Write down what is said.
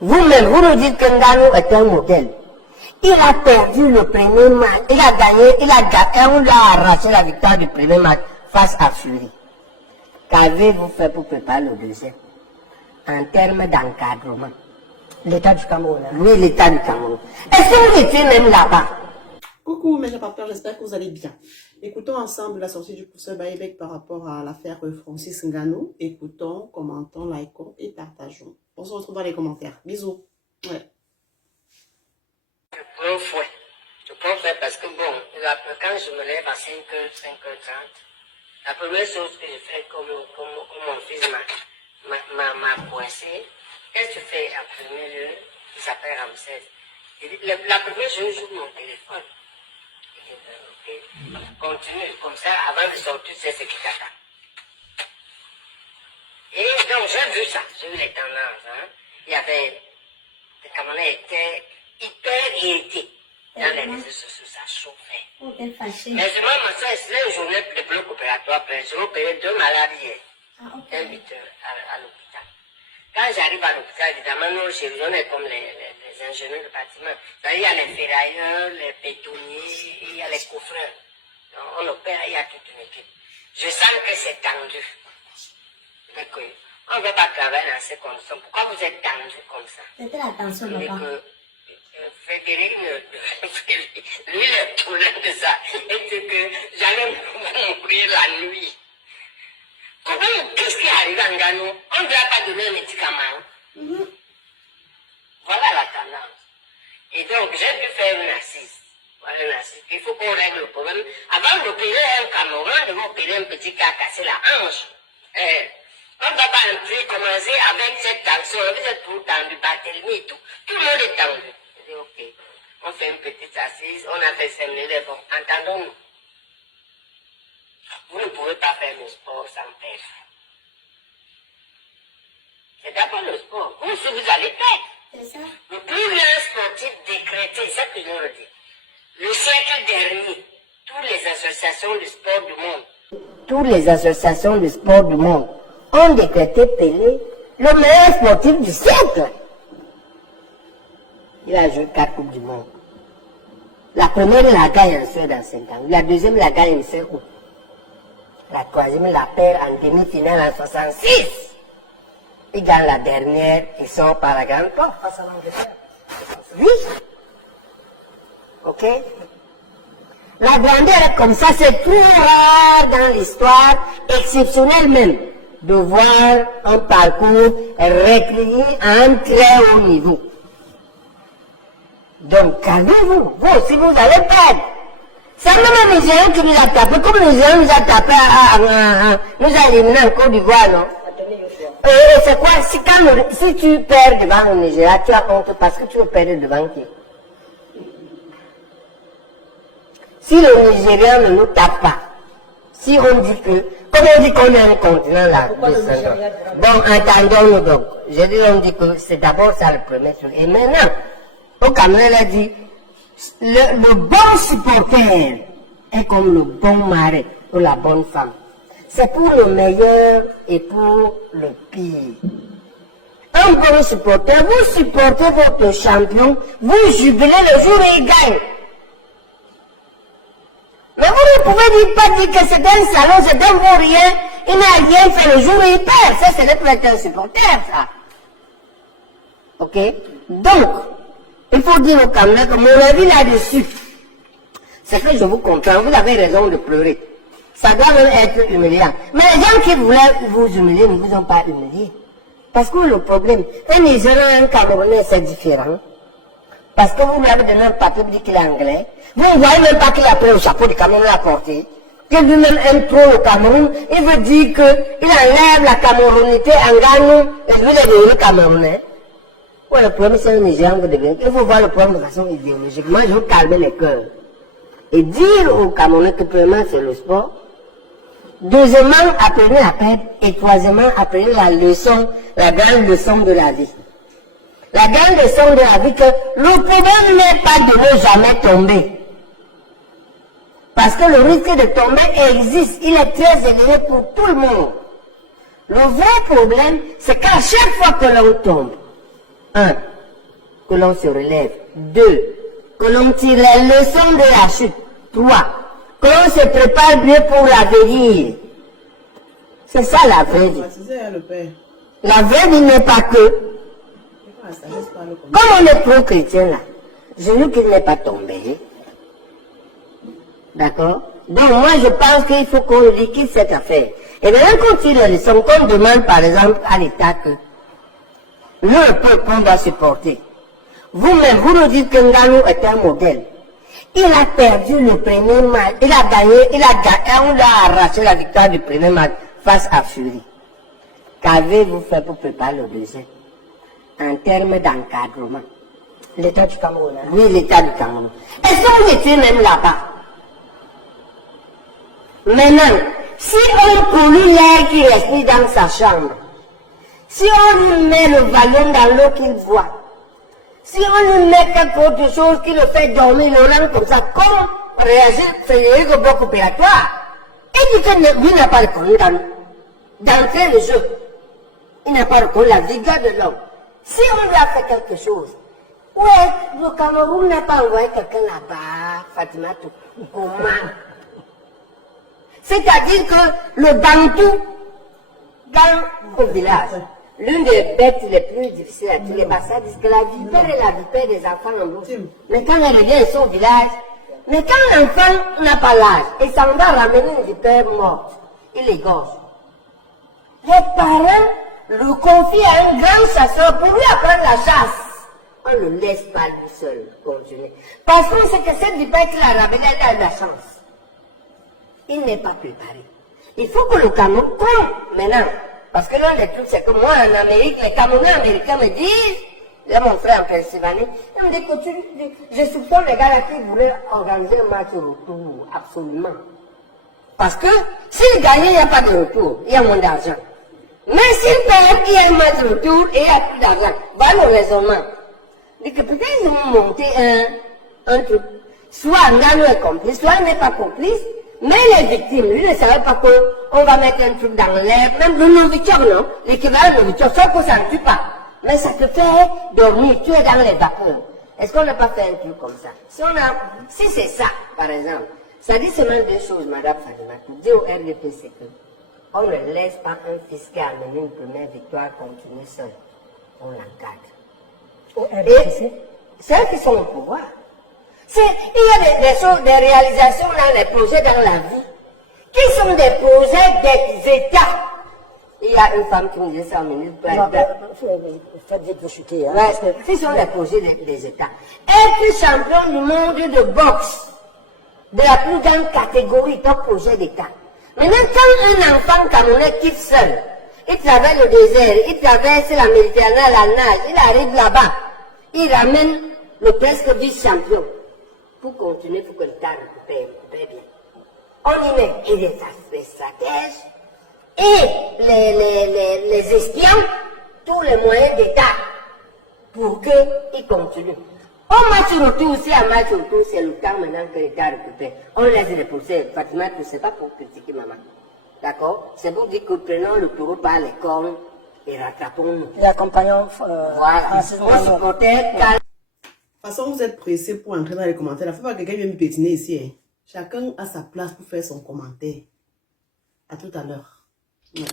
Vous-même, vous nous dites que Ngannou est un modèle. Il a perdu le premier match. Il a gagné, on l'a arraché la victoire du premier match face à Fury. Qu'avez-vous fait pour préparer le deuxième? En termes d'encadrement. L'État du Cameroun. Oui, l'État du Cameroun. Est-ce que vous étiez même là-bas? Coucou mes chers partenaires, j'espère que vous allez bien. Écoutons ensemble la sortie du professeur Baïbek par rapport à l'affaire Francis Ngannou. Écoutons, commentons, likons et partageons. On se retrouve dans les commentaires. Bisous. Ouais. Je prends fouet parce que bon, quand je me lève à 5h30, la première chose que je fais comme mon fils m'a poissé, qu'est-ce que tu fais en premier lieu? Il s'appelle Ramsès. La première chose, j'ouvre mon téléphone. Okay. Continue comme ça, avant de sortir, c'est ce qui t'attend. Et donc, j'ai vu ça, j'ai vu les tendances. Hein. Il y avait, les Camerounais étaient hyper irrités dans les réseaux sociaux, ça chauffait. Mais seulement, ma soeur, c'est une journée de bloc opératoire, je vais opérer 2 malades hier, 8 heures à l'hôpital. Quand j'arrive à l'hôpital, évidemment, nous, chez nous, on est comme les ingénieurs de bâtiment. Il y a les ferrailleurs, les bétonniers, il y a les coffreurs. Donc, on opère, il y a toute une équipe. Je sens que c'est tendu. On ne veut pas travailler dans ces conditions. Pourquoi vous êtes tendu comme ça? C'était la tension, papa. Frédéric, lui, le problème de ça, était que j'allais mourir la nuit. Qu'est-ce qui arrive à Ngannou? On ne lui a pas donné un médicament. Voilà la tendance. Et donc, j'ai dû faire une assise. Voilà une assise. Il faut qu'on règle le problème. Avant d'opérer un Cameroun, de m'opérer un petit cas cassé la hanche. On ne va pas commencer avec cette tension, avec cette tour tendue, Barthélemy et tout. Tout le monde est tendu. Je dis, ok, on fait une petite assise, on a fait 5 minutes, bon, entendons-nous. Vous ne pouvez pas faire le sport sans perdre. C'est d'abord le sport. Vous, si vous allez perdre. C'est ça. Le plus grand sportif décrété, c'est ça que je le dis. Le siècle dernier, toutes les associations de sport du monde, toutes les associations de sport du monde ont décrété Pelé le meilleur sportif du siècle. Il a joué 4 Coupes du Monde. La première, il la gagne en Suède en 5 ans. La deuxième, il la gagne en 5 ans. La troisième, il la perd en demi-finale en 66. Il gagne la dernière, il sort par la grande porte face à l'Angleterre. Oui. Ok? La grandeur est comme ça, c'est trop rare dans l'histoire, exceptionnel même, de voir un parcours recueilli à un très haut niveau. Donc, calmez-vous. Vous aussi, vous allez perdre. C'est même un Nigérian qui nous a tapé, comme le Nigérian nous a tapé, nous a éliminé en Côte d'Ivoire, non? Et c'est quoi? Si tu perds devant le Nigeria, tu as honte parce que tu veux perdre devant qui? Si le Nigérian ne nous tape pas, si on dit que, comme on dit qu'on est un continent là, bon, entendons-nous donc. Je dis, on dit que c'est d'abord ça le premier truc. Et maintenant, au Cameroun, il a dit, le bon supporter est comme le bon mari ou la bonne femme. C'est pour le meilleur et pour le pire. Un bon supporter, vous supportez votre champion, vous jubilez le jour où il gagne. Mais vous ne pouvez pas dire que c'est un salon, c'est un vaurien, il n'a rien fait le jour où il perd. Ça, c'est peut-être un supporter, ça. Ok? Donc, il faut dire au Cameroun que mon avis là-dessus, c'est que je vous comprends, vous avez raison de pleurer. Ça doit même être humiliant. Mais les gens qui voulaient vous humilier ne vous ont pas humilié. Parce que le problème, un Nigérian et un Camerounais, c'est différent. Parce que vous lui avez donné un papier qui dit qu'il est anglais. Vous ne voyez même pas qu'il a pris le chapeau du Cameroun à porter. Que lui-même aime trop le Cameroun. Il veut dire qu'il enlève la Camerounité en Ngannou et lui il est devenu Camerounais. Ouais, le problème c'est un Nigérian vous devenez. Il faut voir le problème de façon idéologique. Moi, je veux calmer les cœurs. Et dire aux Camerounais que premièrement c'est le sport. Deuxièmement, apprenez à perdre. Et troisièmement, apprenez la leçon, la grande leçon de la vie. La grande leçon de la vie que le problème n'est pas de ne jamais tomber. Parce que le risque de tomber existe. Il est très élevé pour tout le monde. Le vrai problème, c'est qu'à chaque fois que l'on tombe, 1. que l'on se relève. 2, que l'on tire les leçons de la chute. 3, que l'on se prépare mieux pour l'avenir. C'est ça la vraie vie. La vraie vie n'est pas que, comme on est pro-chrétien là, je veux qu'il n'est pas tombé. D'accord? Donc moi je pense qu'il faut qu'on liquide cette affaire. Et maintenant qu'on tire les leçons, qu'on demande par exemple à l'État que le peuple qu'on doit supporter. Vous-même, vous nous dites que Ngannou est un modèle. Il a perdu le premier match. Il a gagné, on lui a arraché la victoire du premier match face à Fury. Qu'avez-vous fait pour préparer le deuxième? En termes d'encadrement. L'État du Cameroun. Hein? Oui, l'État du Cameroun. Est-ce que vous étiez même là-bas? Maintenant, si on pollue l'air qui respire dans sa chambre, si on lui met le ballon dans l'eau qu'il voit, si on lui met quelque autre chose qui le fait dormir, le rend comme ça, comment réagir Frédéric au bloc opératoire? Il dit que lui n'a pas reconnu d'entrer le jeu. Il n'a pas reconnu la vigueur de l'homme. Si on lui a fait quelque chose, ouais, le Cameroun n'a pas envoyé quelqu'un là-bas, Fatima, comment? C'est-à-dire que le Bantou, dans le village, l'une des bêtes les plus difficiles à tuer, ça dit que la vipère est la vipère des enfants en bouche. Mais quand elle revient à son village, mais quand l'enfant n'a pas l'âge, il s'en va ramener une vipère morte, il égorge. Les parents le confient à un grand chasseur pour lui apprendre la chasse. On ne le laisse pas lui seul continuer. Parce qu'on sait que cette vipère qu'il a ramenée, elle a de la chance. Il n'est pas préparé. Il faut que le Cameroun, comme maintenant, parce que l'un des trucs, c'est que moi, en Amérique, les Camerounais américains me disent, là, mon frère en Pennsylvanie, il me dit que je soupçonne les gars là qui voulaient organiser un match au retour, absolument. Parce que, s'ils gagnent, il n'y a pas de retour, il y a moins d'argent. Mais s'ils perdent, il y a un match de retour et il n'y a plus d'argent. Voilà le raisonnement. Il dit que peut-être ils vont monter un truc. Soit Ngannou est complice, soit il n'est pas complice. Mais les victimes, lui ne savait pas qu'on va mettre un truc dans l'air, même le noviture, non? L'équivalent de noviture, sauf que ça ne tue pas. Mais ça te fait dormir, tu es dans les vapeurs. Est-ce qu'on n'a pas fait un truc comme ça? Si c'est ça, par exemple, ça dit seulement deux choses, Madame Fatima. Dit au RDPC que on ne laisse pas un fils qui a amené une première victoire continuer seul. On l'encadre. Au RDPC? Ceux qui sont au pouvoir. Il y a des choses, des réalisations dans les projets dans la vie, qui sont des projets des États. Il y a une femme qui me disait ça en minute. Faites vite vous chuter. Hein, ouais, ce sont les projets des États. Être champion du monde de boxe, de la plus grande catégorie, top projet d'État. Maintenant, quand un enfant camerounais quitte seul, il traverse le désert, il traverse la Méditerranée à la nage, il arrive là-bas, il ramène le presque vice-champion. Pour continuer, il faut que l'État récupère bien. On y met et les stratèges, et les espions, tous les moyens d'État, pour qu'ils continuent. Au match retour aussi, à match retour, c'est le temps maintenant que l'État récupère. On laisse les procès. Fatima, c'est pas pour critiquer maman. D'accord? C'est pour dire que prenons le taureau par les cornes et rattrapons-nous. Et accompagnons. Voilà. On se protège. De toute façon, vous êtes pressés pour entrer dans les commentaires. Il ne faut pas que quelqu'un vienne me pétiner ici. Hein. Chacun a sa place pour faire son commentaire. À tout à l'heure. Ouais.